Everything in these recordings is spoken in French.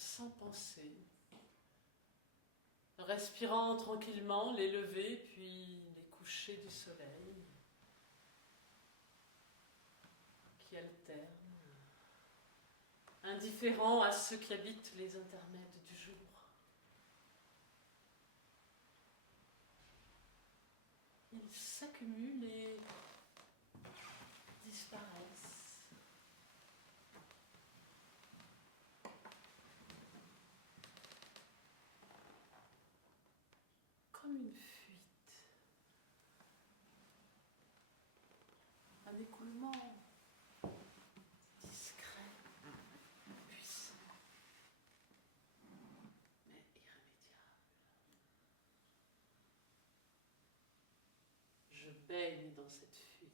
sans penser, respirant tranquillement les levées puis les couchers du soleil qui alternent, indifférent à ceux qui habitent les intermèdes du jour. Ils s'accumulent et disparaissent. Comme une fuite, un écoulement discret, puissant, mais irrémédiable. Je baigne dans cette fuite.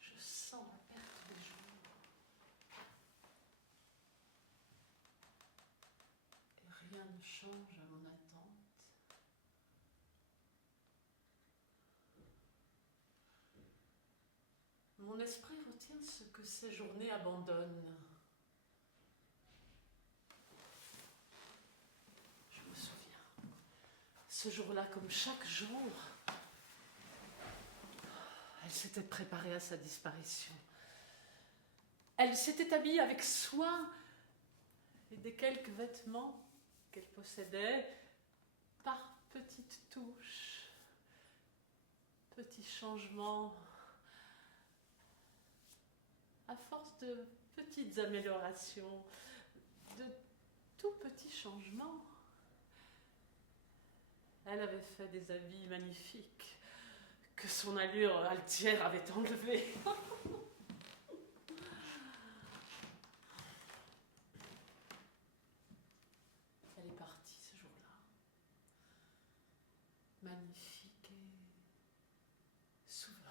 Je sens la perte des jours. Et rien ne change à mon attente. Mon esprit retient ce que ces journées abandonnent. Je me souviens, ce jour-là, comme chaque jour, elle s'était préparée à sa disparition. Elle s'était habillée avec soin et des quelques vêtements qu'elle possédait, par petites touches, petits changements, à force de petites améliorations, de tout petits changements. Elle avait fait des habits magnifiques que son allure altière avait enlevés. Elle est partie ce jour-là, magnifique et souveraine.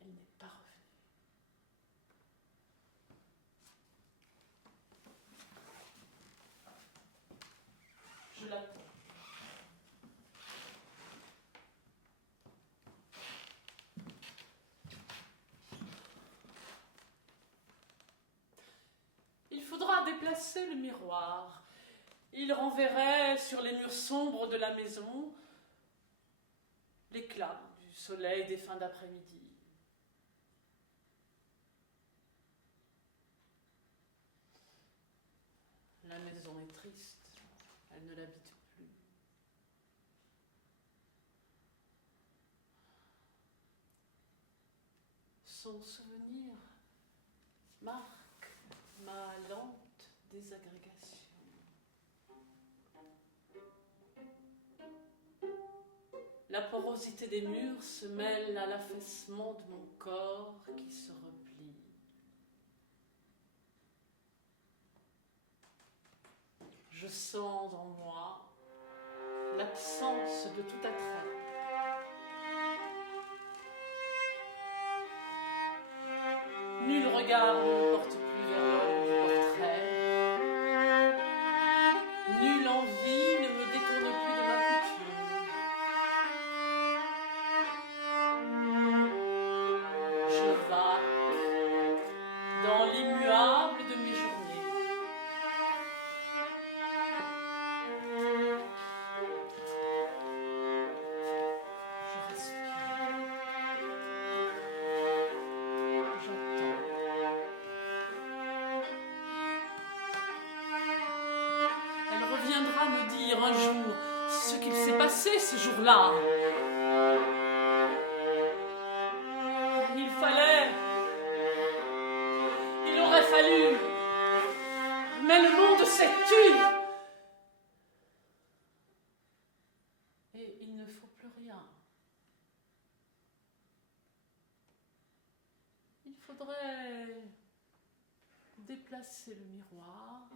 Elle n'est pas revenue. Je l'attends. Il faudra déplacer le miroir. Il renverrait sur les murs sombres de la maison l'éclat du soleil des fins d'après-midi. La maison est triste, elle ne l'habite plus. Son souvenir marque ma lente désagrégation. La porosité des murs se mêle à l'affaissement de mon corps qui se replie. Je sens en moi l'absence de tout attrait. Nul regard ne me porte plus vers l'homme du portrait. Nulle envie ne me détourne plus de ma coutume. Je vague dans l'immuable de mes journées. Je respire. J'attends. Elle reviendra me dire un jour ce qu'il s'est passé ce jour-là. Il aurait fallu, mais le monde s'est tu. Et il ne faut plus rien. Il faudrait déplacer le miroir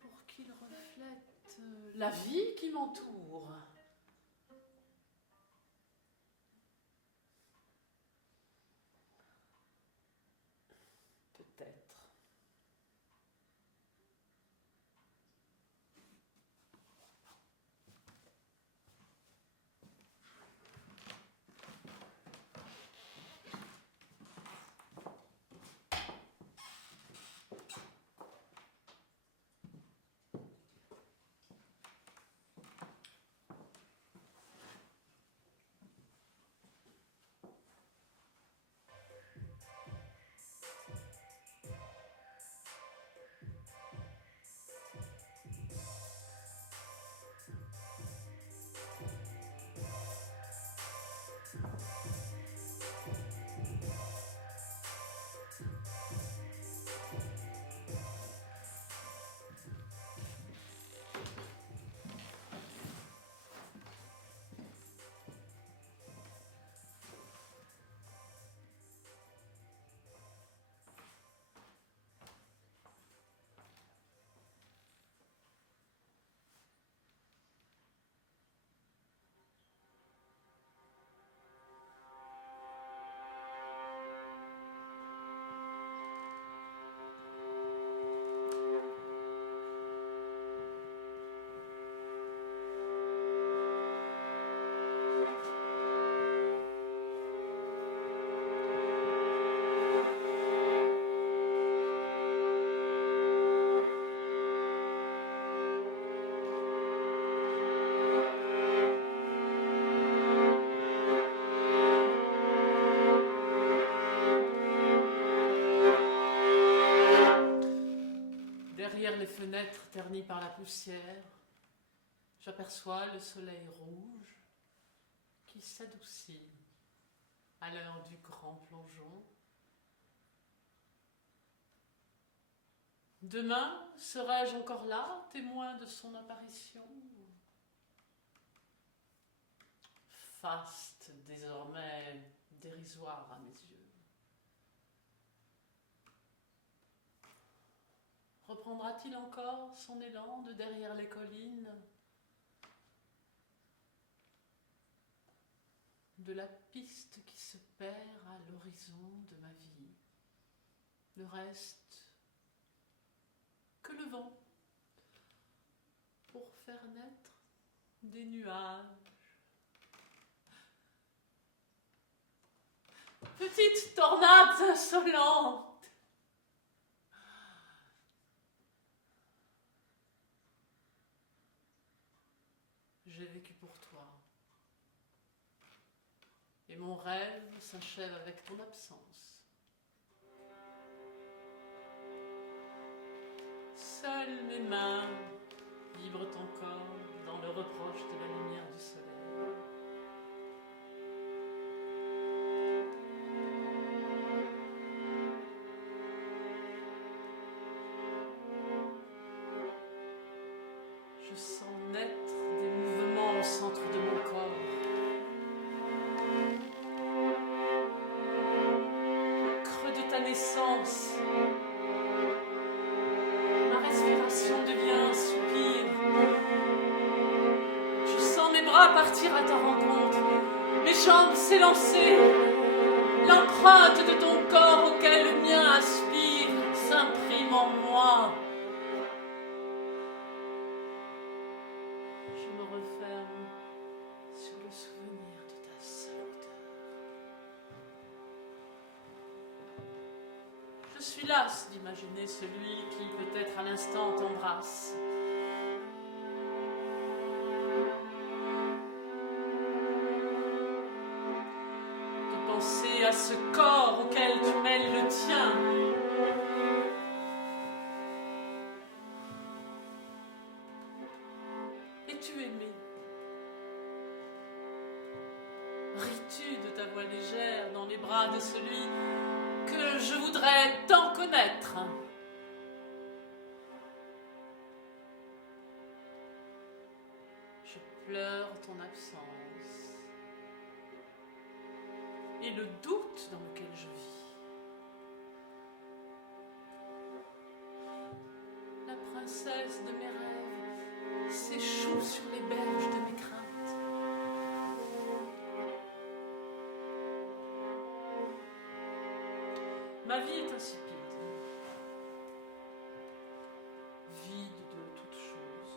pour qu'il reflète la vie qui m'entoure. Peut-être. les fenêtres ternies par la poussière, j'aperçois le soleil rouge qui s'adoucit à l'heure du grand plongeon. Demain, serai-je encore là, témoin de son apparition? Faste, désormais dérisoire à mes yeux. Reprendra-t-il encore son élan de derrière les collines? De la piste qui se perd à l'horizon de ma vie, ne reste que le vent pour faire naître des nuages. Petite tornade insolente, j'ai vécu pour toi. Et mon rêve s'achève avec ton absence. Seules mes mains vibrent encore dans le reproche de la lumière du soleil. Je sens naître des mouvements au centre de mon corps. Naissance. Ma respiration devient un soupir. Je sens mes bras partir à ta rencontre, mes jambes s'élancer. L'empreinte de ton corps auquel le mien aspire s'imprime en moi. Je me referme sur le souvenir de ta seule odeur. Je suis lasse d'imaginer celui qui peut-être à l'instant t'embrasse. De penser à ce corps auquel tu mêles le tien. Es-tu aimé? Ris-tu de ta voix légère dans les bras de celui que je voudrais tant connaître? Je pleure ton absence et le doute dans lequel je vis. La princesse de mes rêves s'échoue sur les berges de mes craintes. Ma vie est insipide, vide de toute chose.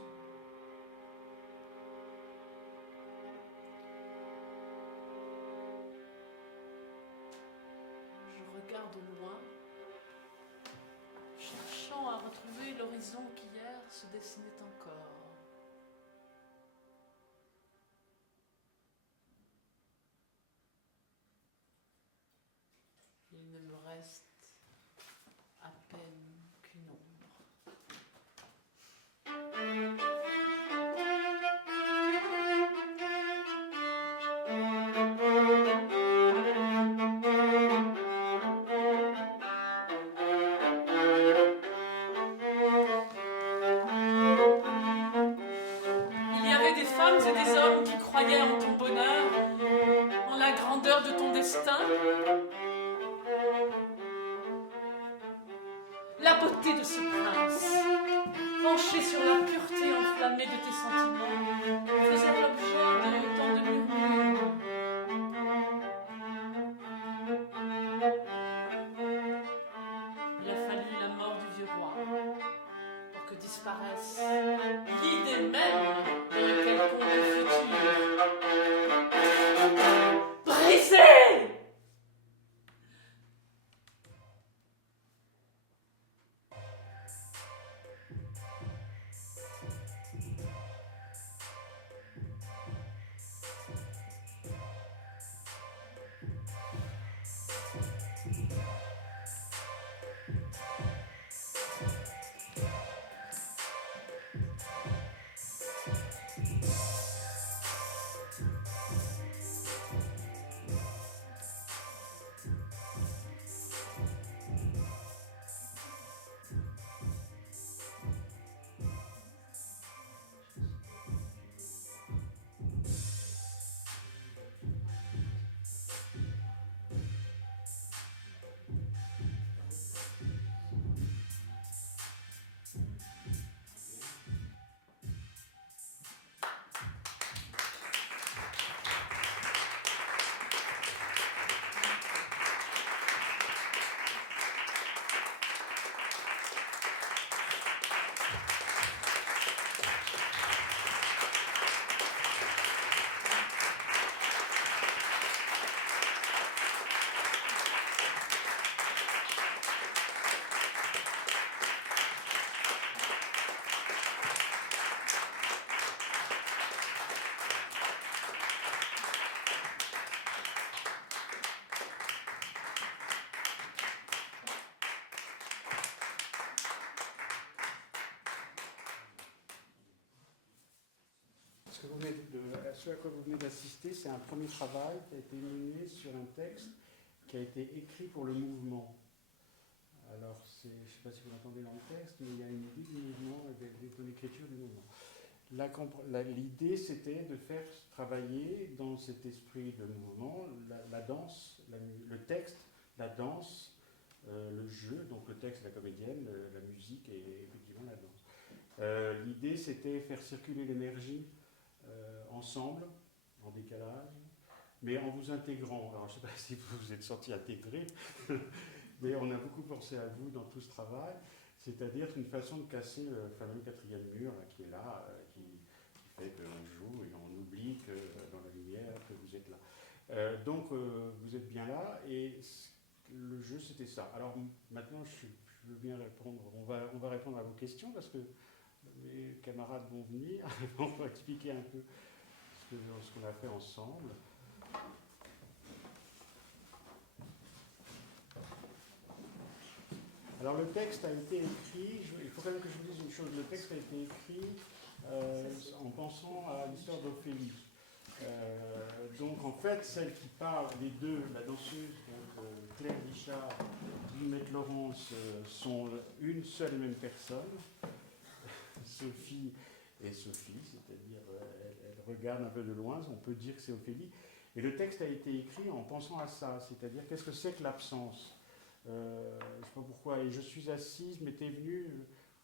Je regarde au loin, cherchant à retrouver l'horizon qu'hier se dessinait encore. Il ne me reste à peine qu'une ombre. Il y avait des femmes et des hommes qui croyaient en ton bonheur, en la grandeur de ton destin. La beauté de ce prince, penché sur la pureté enflammée de tes sentiments, faisait l'objet de tant de murmures. Il a fallu la mort du vieux roi pour que disparaisse l'idée même d'un quelconque futur. Brisé! ce à quoi vous venez d'assister, c'est un premier travail qui a été mené sur un texte qui a été écrit pour le mouvement. Alors, je ne sais pas si vous l'entendez dans le texte, mais il y a une idée du mouvement et de l'écriture du mouvement. L'idée, c'était de faire travailler dans cet esprit de mouvement la danse, le texte, la danse, le jeu, donc le texte, la comédienne, la musique et effectivement la danse. L'idée, c'était faire circuler l'énergie ensemble, en décalage, mais en vous intégrant. Alors, je ne sais pas si vous vous êtes senti intégré, mais on a beaucoup pensé à vous dans tout ce travail, c'est-à-dire une façon de casser le fameux quatrième mur là, qui est là, qui fait qu'on joue et on oublie que dans la lumière que vous êtes là. Donc, vous êtes bien là, et le jeu, c'était ça. Alors, maintenant, je veux bien répondre, on va répondre à vos questions, parce que mes camarades vont venir, on va expliquer un peu ce qu'on a fait ensemble. Alors le texte a été écrit, il faut quand même que je vous dise une chose, le texte a été écrit en pensant à l'histoire d'Ophélie. Donc en fait, celle qui parle, les deux, la danseuse, donc Claire Richard, Guillemette Laurence, sont une seule et même personne, Sophie et Sophie, c'est-à-dire elle regarde un peu de loin, on peut dire que c'est Ophélie. Et le texte a été écrit en pensant à ça, c'est-à-dire qu'est-ce que c'est que l'absence ? Je ne sais pas pourquoi, et je suis assise, m'était venu,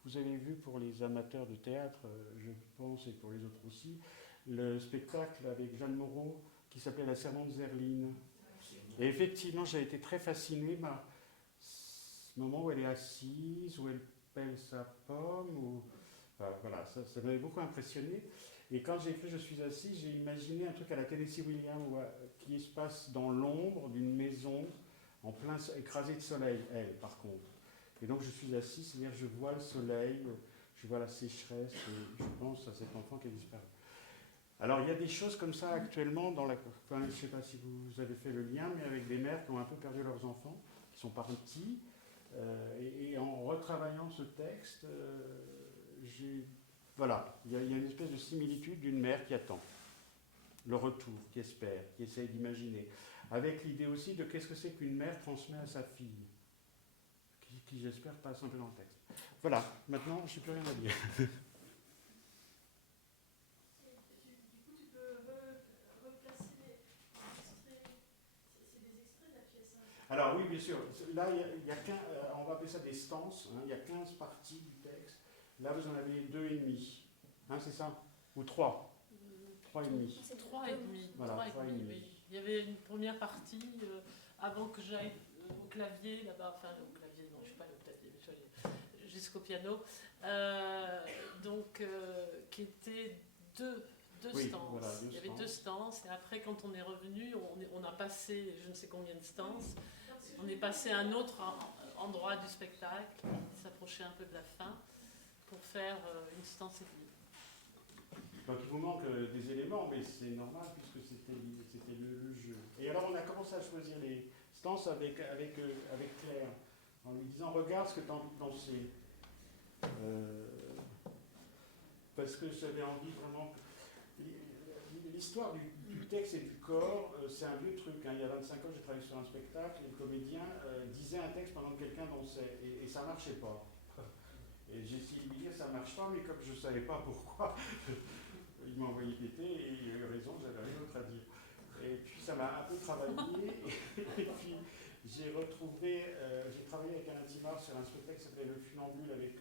vous avez vu pour les amateurs de théâtre, je pense, et pour les autres aussi, le spectacle avec Jeanne Moreau qui s'appelait La Servante Zerline. Et effectivement, j'ai été très fasciné par ce moment où elle est assise, où elle pèle sa pomme, voilà, ça m'avait beaucoup impressionné. Et quand j'ai écrit Je suis assise, j'ai imaginé un truc à la Tennessee Williams qui se passe dans l'ombre d'une maison, en plein écrasé de soleil, elle, par contre. Et donc je suis assis, c'est-à-dire je vois le soleil, je vois la sécheresse, et je pense à cet enfant qui a disparu. Alors il y a des choses comme ça actuellement dans je ne sais pas si vous avez fait le lien, mais avec des mères qui ont un peu perdu leurs enfants, qui sont partis, et en retravaillant ce texte, voilà, il y a une espèce de similitude d'une mère qui attend le retour, qui espère, qui essaye d'imaginer, avec l'idée aussi de qu'est-ce que c'est qu'une mère transmet à sa fille, qui j'espère passe un peu dans le texte. Voilà, maintenant je n'ai plus rien à dire. Du coup, tu peux replacer les extraits. C'est des extraits de la pièce. Alors oui, bien sûr. Là, il y a on va appeler ça des stances. Il y a 15 parties du texte. Là, vous en avez 2,5. C'est ça ? Ou 3 3,5. C'est 3,5. Voilà, 3,5. Oui. Il y avait une première partie avant que j'aille au clavier là-bas. Enfin, au clavier, non, je ne suis pas allée au clavier, mais je suis allée jusqu'au piano. Qui était deux stances. Voilà, il y avait 2 stances, et après, quand on est revenu, on a passé je ne sais combien de stances. On est passé à un autre endroit du spectacle, qui s'approchait un peu de la fin, pour faire une stance et demie. Donc il vous manque des éléments, mais c'est normal puisque c'était le jeu. Et alors on a commencé à choisir les stances avec Claire, en lui disant regarde ce que tu as envie de danser. Parce que j'avais envie vraiment. L'histoire du texte et du corps, c'est un vieux truc. Il y a 25 ans, j'ai travaillé sur un spectacle et le comédien disait un texte pendant que quelqu'un dansait et ça ne marchait pas. Et j'ai essayé de lui dire ça ne marche pas, mais comme je ne savais pas pourquoi, il m'a envoyé péter et il a eu raison, j'avais rien d'autre à dire. Et puis ça m'a un peu travaillé et puis j'ai travaillé avec Alain Timard sur un spectacle qui s'appelait Le Funambule avec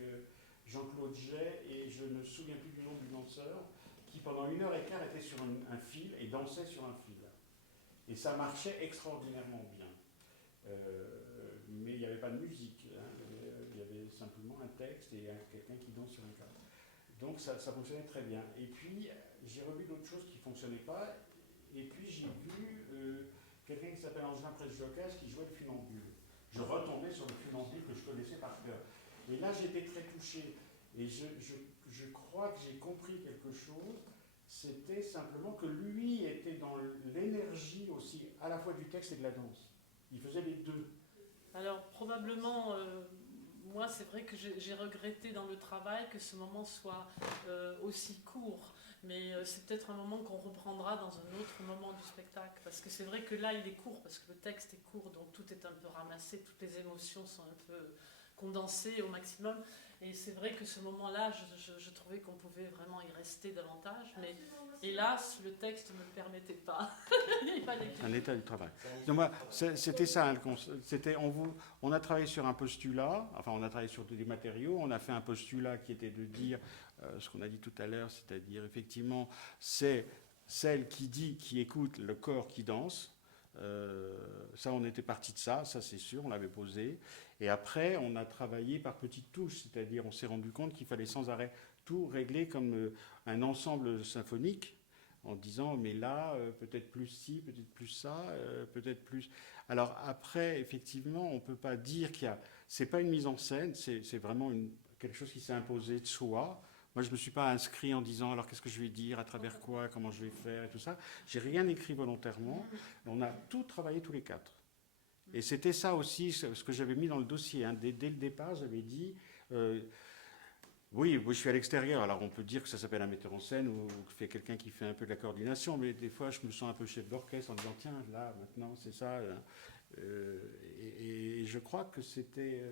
Jean-Claude Jay et je ne me souviens plus du nom du danseur, qui pendant 1h15 était sur un fil et dansait sur un fil. Et ça marchait extraordinairement bien. Mais il n'y avait pas de musique, il y avait simplement un texte et quelqu'un qui danse sur un cadre. Donc ça fonctionnait très bien. Et puis j'ai revu d'autres choses qui ne fonctionnaient pas, et puis j'ai vu quelqu'un qui s'appelle Angelin Presse-Jocas qui jouait le funambule. Je retombais sur le funambule que je connaissais par cœur. Et là j'étais très touché. Et je crois que j'ai compris quelque chose, c'était simplement que lui était dans l'énergie aussi, à la fois du texte et de la danse. Il faisait les deux. Alors probablement, moi, c'est vrai que j'ai regretté dans le travail que ce moment soit aussi court. Mais c'est peut-être un moment qu'on reprendra dans un autre moment du spectacle. Parce que c'est vrai que là, il est court, parce que le texte est court, donc tout est un peu ramassé, toutes les émotions sont un peu condensées au maximum. Et c'est vrai que ce moment-là, je trouvais qu'on pouvait vraiment y rester davantage. Mais hélas, le texte ne me le permettait pas. Il fallait un état du travail. Donc, moi, c'était ça. On a travaillé sur un postulat, enfin on a travaillé sur des matériaux, on a fait un postulat qui était de dire ce qu'on a dit tout à l'heure, c'est-à-dire effectivement, c'est celle qui dit, qui écoute, le corps qui danse. Ça, on était parti de ça c'est sûr, on l'avait posé. Et après, on a travaillé par petites touches, c'est-à-dire on s'est rendu compte qu'il fallait sans arrêt tout régler comme un ensemble symphonique, en disant mais là peut-être plus ci, peut-être plus ça, peut-être plus. Alors après effectivement on peut pas dire c'est pas une mise en scène, c'est vraiment quelque chose qui s'est imposé de soi. Moi je me suis pas inscrit en disant alors qu'est-ce que je vais dire, à travers quoi, comment je vais faire et tout ça. J'ai rien écrit volontairement. On a tout travaillé tous les quatre. Et c'était ça aussi ce que j'avais mis dans le dossier. Hein. Dès le départ j'avais dit oui, moi je suis à l'extérieur, alors on peut dire que ça s'appelle un metteur en scène ou que c'est quelqu'un qui fait un peu de la coordination, mais des fois je me sens un peu chef d'orchestre en disant tiens, là, maintenant, c'est ça. Et je crois que c'était.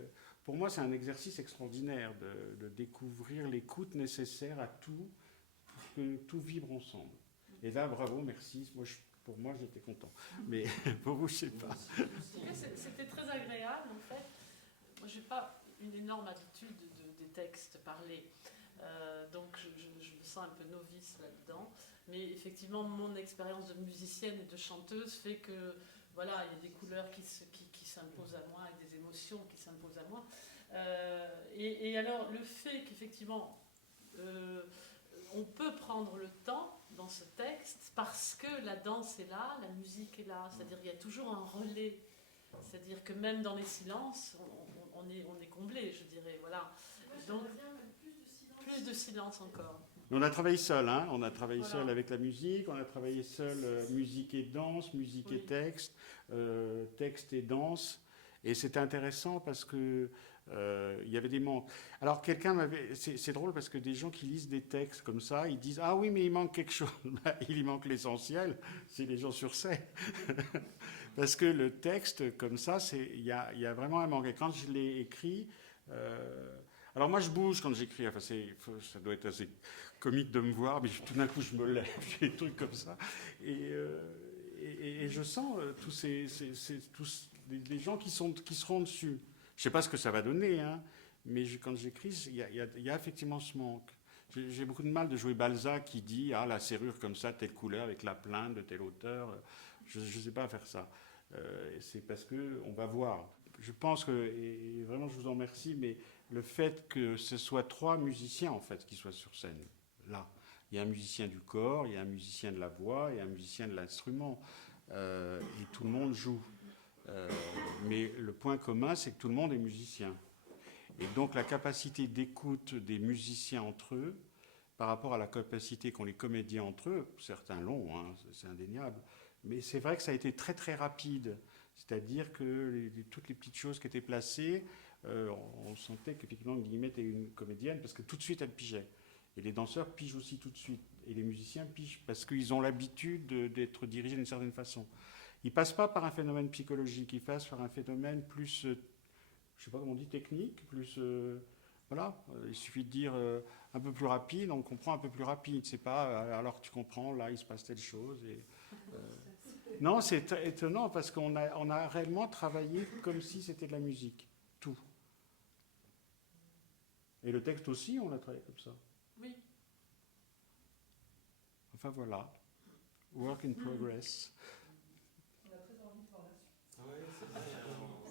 Pour moi, c'est un exercice extraordinaire de découvrir l'écoute nécessaire à tout, pour que tout vibre ensemble. Et là, bravo, merci. Pour moi, j'étais content. Mais pour vous, je ne sais pas. C'était très agréable, en fait. Moi, je n'ai pas une énorme habitude des textes parlés. Donc je me sens un peu novice là-dedans. Mais effectivement, mon expérience de musicienne et de chanteuse fait que voilà, il y a des couleurs qui s'imposent à moi et des émotions qui s'imposent à moi. Et alors, le fait qu'effectivement, on peut prendre le temps dans ce texte parce que la danse est là, la musique est là. C'est-à-dire qu'il y a toujours un relais. C'est-à-dire que même dans les silences, on est comblé, je dirais. Voilà. Donc, plus de silence encore. On a travaillé seul, hein. On a travaillé seul avec la musique, on a travaillé seul musique et danse, musique et texte, texte et danse. Et c'était intéressant parce que il y avait des manques. Alors quelqu'un m'avait... C'est drôle parce que des gens qui lisent des textes comme ça, ils disent « Ah oui, mais il manque quelque chose. » Il y manque l'essentiel, c'est les gens sur scène. Parce que le texte, comme ça, il y a vraiment un manque. Et quand je l'ai écrit... alors moi je bouge quand j'écris, enfin, ça doit être assez comique de me voir, mais tout d'un coup je me lève, je fais des trucs comme ça. Et je sens tous les gens qui seront dessus. Je ne sais pas ce que ça va donner, hein, mais quand j'écris, il y a effectivement ce manque. J'ai beaucoup de mal de jouer Balzac qui dit « Ah, la serrure comme ça, telle couleur, avec la plainte de tel auteur. » Je ne sais pas faire ça. C'est parce qu'on va voir. Je pense que, et vraiment je vous en remercie, mais le fait que ce soit 3 musiciens en fait qui soient sur scène, là. Il y a un musicien du corps, il y a un musicien de la voix, il y a un musicien de l'instrument. Et tout le monde joue. Mais le point commun, c'est que tout le monde est musicien. Et donc la capacité d'écoute des musiciens entre eux, par rapport à la capacité qu'ont les comédiens entre eux, certains l'ont, hein, c'est indéniable, mais c'est vrai que ça a été très très rapide. C'est-à-dire que toutes les petites choses qui étaient placées, on sentait qu'effectivement Guillemette était une comédienne parce que tout de suite elle pigeait. Et les danseurs pigent aussi tout de suite. Et les musiciens pigent parce qu'ils ont l'habitude d'être dirigés d'une certaine façon. Ils ne passent pas par un phénomène psychologique, ils passent par un phénomène plus, je ne sais pas comment on dit, technique, plus... voilà, il suffit de dire un peu plus rapide, on comprend un peu plus rapide. C'est pas alors tu comprends, là il se passe telle chose. Non, c'est étonnant parce qu'on a réellement travaillé comme si c'était de la musique, tout. Et le texte aussi, on l'a travaillé comme ça. Oui. Enfin voilà, work in progress.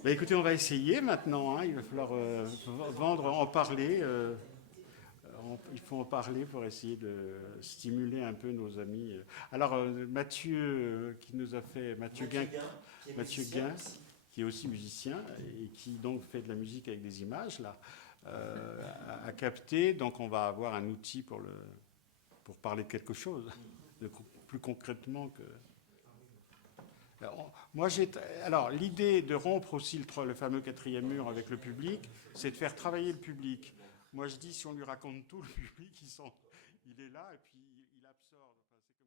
Bah, écoutez, on va essayer maintenant. Hein. Il va falloir en parler. Il faut en parler pour essayer de stimuler un peu nos amis. Alors, Mathieu, qui nous a fait... Mathieu Guin, qui est aussi musicien et qui donc fait de la musique avec des images, là, a capté. Donc, on va avoir un outil pour parler de quelque chose, plus concrètement que... Alors, l'idée de rompre aussi le fameux quatrième mur avec le public, c'est de faire travailler le public. Moi, je dis, si on lui raconte tout, le public, il est là et puis il absorbe. Enfin,